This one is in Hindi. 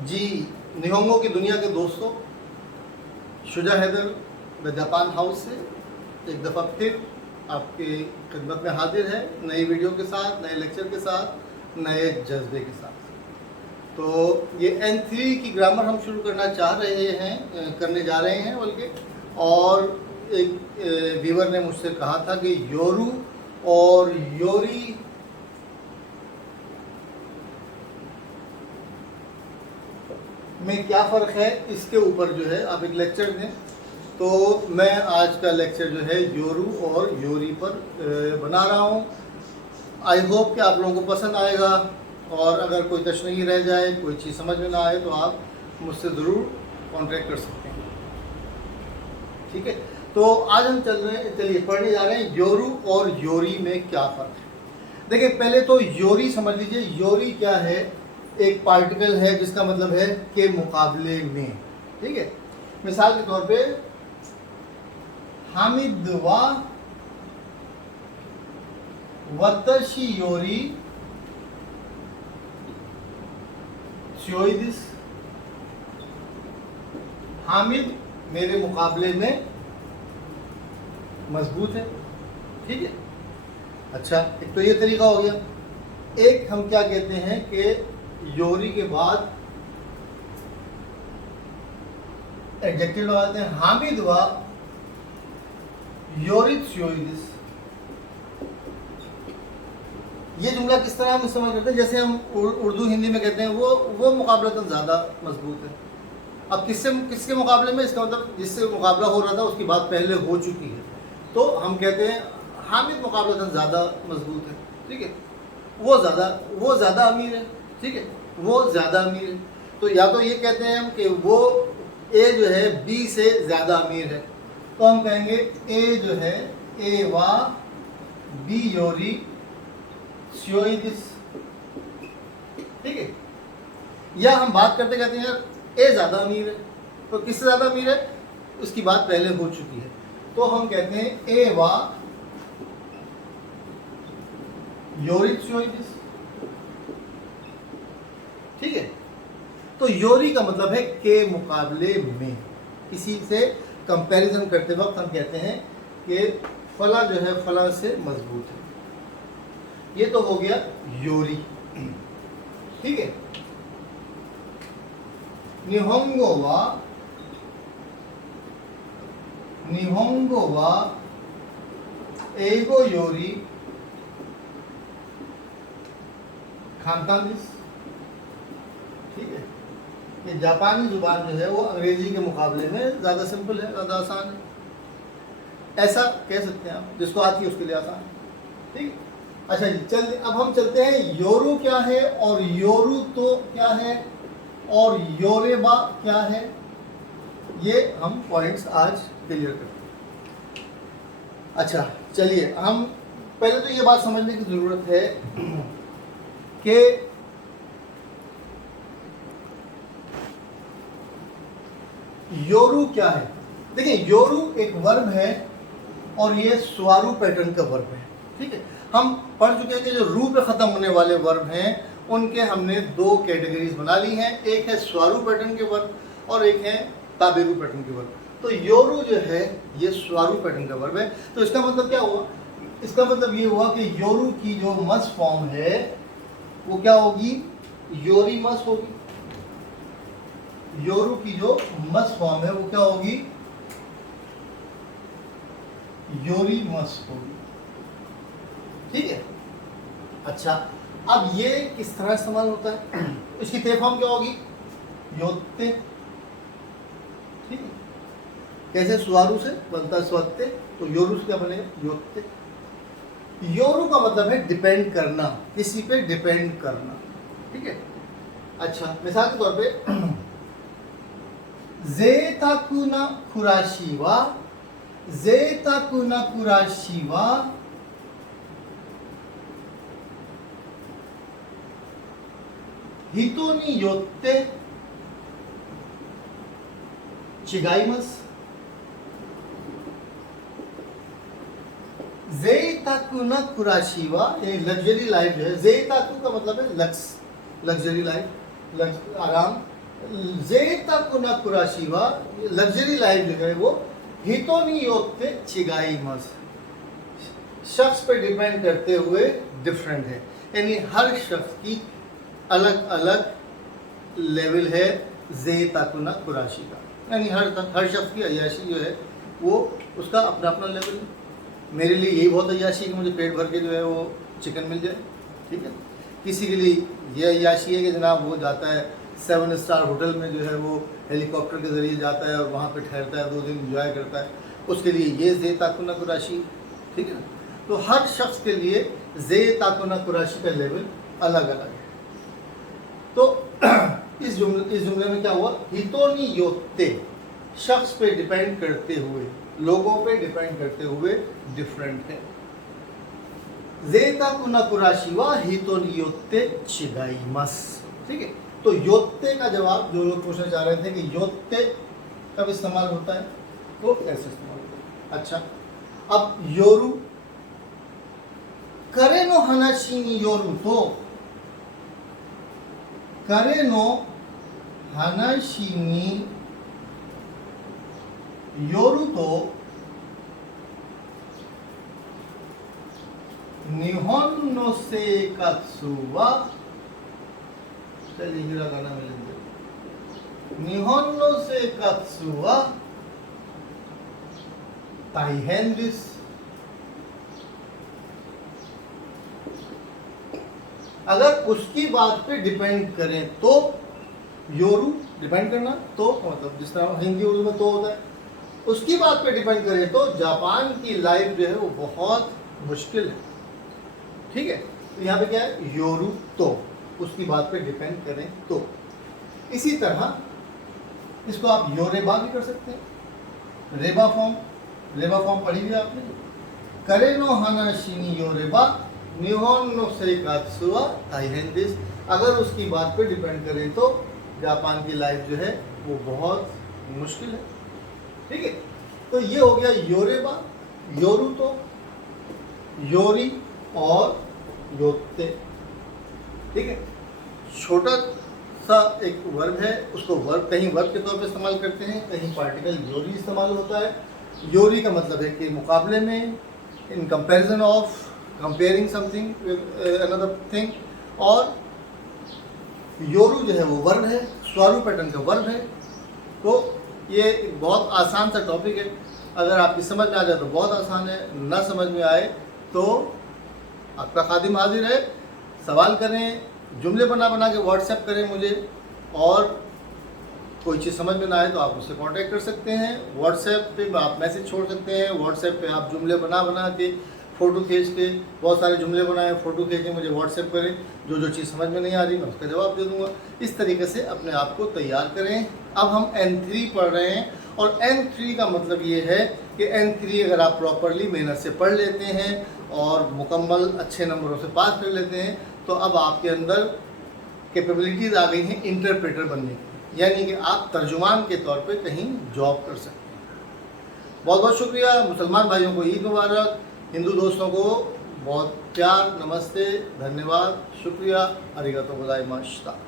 जी, निहोंगो की दुनिया के दोस्तों, Shuja Haider the Japan house से एक दफ़ा फिर आपके खिदमत में हाजिर है, नई वीडियो के साथ, नए लेक्चर के साथ, नए जज्बे के साथ। तो ये N3 की ग्रामर हम शुरू करना चाह रहे हैं, करने जा रहे हैं बल्कि। और एक व्यूअर ने मुझसे कहा था कि योरू और योरी में क्या फ़र्क है, इसके ऊपर जो है आप एक लेक्चर दें। तो मैं आज का लेक्चर जो है योरू और योरी पर बना रहा हूँ। आई होप कि आप लोगों को पसंद आएगा, और अगर कोई तशनीही रह जाए, कोई चीज़ समझ में ना आए, तो आप मुझसे ज़रूर कॉन्टैक्ट कर सकते हैं। ठीक है, तो आज हम चलिए पढ़ने जा रहे हैं योरू और योरी में क्या फ़र्क है। देखिए, पहले तो योरी समझ लीजिए। योरी क्या है? एक पार्टिकल है जिसका मतलब है के मुकाबले में। ठीक है, मिसाल के तौर पे हामिद वा वतशी योरी शियोइदिस। हामिद मेरे मुकाबले में मजबूत है। ठीक है, अच्छा, एक तो ये तरीका हो गया। एक हम क्या कहते हैं कि योरी के बाद एडजेक्टिव लगाते हैं, हामिद वा योरित शियोइदिस। ये जुमला किस तरह हम इस्तेमाल करते हैं? जैसे हम उर्दू हिंदी में कहते हैं वो मुकाबलतन ज़्यादा मजबूत है। अब किसके मुकाबले में? इसका मतलब जिससे मुकाबला हो रहा था उसकी बात पहले हो चुकी है, तो हम कहते हैं हामिद मुकाबलतन ज़्यादा मजबूत है। ठीक है, वो ज़्यादा अमीर है। ठीक है, वो ज़्यादा अमीर है। तो या तो ये कहते हैं हम कि वो ए जो है बी से ज़्यादा अमीर है, तो हम कहेंगे ए जो है ए वा बी योरी शियोइदिस। ठीक है, या हम बात करते कहते हैं यार ए ज़्यादा अमीर है, तो किससे ज़्यादा अमीर है उसकी बात पहले हो चुकी है, तो हम कहते हैं ए वा योरित शियोइदिस। ठीक है, तो योरी का मतलब है के मुकाबले में, किसी से कंपैरिजन करते वक्त हम कहते हैं कि फला जो है फला से मजबूत है। ये तो हो गया योरी। ठीक है, निहोंगो वा एगो योरी खानतानिस। ठीक है, ये जापानी जुबान जो है वो अंग्रेजी के मुकाबले में ज़्यादा सिंपल है, ज़्यादा आसान है, ऐसा कह सकते हैं आप। जिसको आती है उसके लिए आसान है। ठीक है, अच्छा जी, अब हम चलते हैं योरू क्या है और योरू तो क्या है और योरेबा क्या है, ये हम पॉइंट्स आज क्लियर करते हैं। अच्छा चलिए, हम पहले तो ये बात समझने की ज़रूरत है कि योरू क्या है। देखिए, योरू एक वर्ब है और ये स्वारू पैटर्न का वर्ब है। ठीक है, हम पढ़ चुके हैं कि जो रू पे ख़त्म होने वाले वर्ब हैं उनके हमने दो कैटेगरीज बना ली हैं। एक है स्वारू पैटर्न के वर्ब और एक है ताबेरू पैटर्न के वर्ब। तो योरू जो है ये स्वारू पैटर्न का वर्ब है। तो इसका मतलब क्या हुआ? इसका मतलब ये हुआ कि योरू की जो मस फॉर्म है वो क्या होगी? योरी मस होगी। योरू की जो मस फॉर्म है वो क्या होगी? योरी मस होगी। ठीक है, अच्छा, अब ये किस तरह इस्तेमाल होता है? इसकी ते फॉर्म क्या होगी? योत्ते। ठीक है, कैसे? सुवारू से बनता है स्वत्ते, तो योरू से क्या बनेगा? योत्ते। योरू का मतलब है डिपेंड करना, किसी पे डिपेंड करना। ठीक है, अच्छा, मिसाल के तौर पे ज़ेताकुना कुराशिवा, ज़ेताकुना कुराशिवा हितो नी योत्ते चिगाइमस। ज़ेताकु न कुराशिवा, ये लग्जरी लाइफ जो है। ज़ेताकु का मतलब है लक्स, लग्जरी लाइफ, आराम। जेता कुना कुराशीवा, लग्जरी लाइफ जो है वो हितोनी योत्ते चिगाई मस, शख्स पे डिपेंड करते हुए डिफरेंट है। यानी हर शख्स की अलग अलग लेवल है जेता कुना कुराशी का। यानी हर शख्स की अय्याशी जो है वो उसका अपना अपना लेवल है। मेरे लिए यही बहुत अय्याशी है कि मुझे पेट भर के जो है वो चिकन मिल जाए, ठीक है। किसी के लिए ये अय्याशी है कि जनाब वो जाता है 7 स्टार होटल में जो है वो हेलीकॉप्टर के ज़रिए जाता है और वहाँ पे ठहरता है, 2 दिन इंजॉय करता है, उसके लिए ये जे ताकुना कुराशी, ठीक है ना। तो हर शख्स के लिए जे ताकुना कुराशी का लेवल अलग अलग है। तो इस जुमले में क्या हुआ, हितोनी योत्ते, शख्स पे डिपेंड करते हुए, लोगों पे डिपेंड करते हुए डिफरेंट है। जेता कुना कुराशी वा हितोनी योत्ते चिगाईमस, ठीक है। तो योत्ते का जवाब जो लोग पूछना चाह रहे थे कि योत्ते कब इस्तेमाल होता है, तो कैसे इस्तेमाल होता है। अच्छा, अब योरू, करे नो हनाशीनी योरू, तो करे नो हनाशीनी योरू तो निहोन नो सेकात्सु वा, चलिए हीरा गाना मिलेंगे, निहोन नो सेकात्सु वा ताइहेन दिस। अगर उसकी बात पे डिपेंड करें तो योरू, डिपेंड करना, तो मतलब जिस तरह हिंदी उर्दू में तो होता है, उसकी बात पे डिपेंड करें तो जापान की लाइफ जो है वो बहुत मुश्किल है, ठीक है। तो यहाँ पे क्या है, योरू तो, उसकी बात पे डिपेंड करें तो। इसी तरह इसको आप योरेबा भी कर सकते हैं, रेबा फॉर्म पढ़ी हुई आपने, करे नो हानाशिनी योरेबा निहोन नो सेकात्सु वा ताइहेन दिस। अगर उसकी बात पे डिपेंड करें तो जापान की लाइफ जो है वो बहुत मुश्किल है, ठीक है। तो ये हो गया योरेबा, योरू तो, योरी और योत्ते, ठीक है। छोटा सा एक वर्ब है, उसको वर्ब कहीं वर्ब के तौर पे इस्तेमाल करते हैं, कहीं पार्टिकल योरी इस्तेमाल होता है। योरी का मतलब है कि मुकाबले में, in comparison of, comparing something with another thing. और योरू जो है वो वर्ब है, स्वारू पैटर्न का वर्ब है। तो ये एक बहुत आसान सा टॉपिक है, अगर आपकी समझ में आ जाए तो बहुत आसान है, ना समझ में आए तो आपका खादिम हाजिर है। सवाल करें, जुमले बना बना के व्हाट्सएप करें मुझे, और कोई चीज़ समझ में ना आए तो आप मुझसे कांटेक्ट कर सकते हैं। व्हाट्सएप पे आप मैसेज छोड़ सकते हैं, व्हाट्सएप पे आप जुमले बना बना के, फ़ोटो खींच के, बहुत सारे जुमले बनाए, फ़ोटो खींच के मुझे व्हाट्सएप करें। जो चीज़ समझ में नहीं आ रही मैं उसका जवाब दे दूँगा। इस तरीके से अपने आप को तैयार करें। अब हम N3 पढ़ रहे हैं, और N3 का मतलब ये है कि N3 अगर आप प्रॉपरली मेहनत से पढ़ लेते हैं और मुकम्मल अच्छे नंबरों से पास कर लेते हैं, तो अब आपके अंदर कैपेबिलिटीज़ आ गई हैं इंटरप्रेटर बनने की, यानी कि आप तर्जुमान के तौर पे कहीं जॉब कर सकते हैं। बहुत बहुत शुक्रिया। मुसलमान भाइयों को ईद मुबारक, हिंदू दोस्तों को बहुत प्यार, नमस्ते, धन्यवाद, शुक्रिया, अरिगतो गोजाइमाशिता।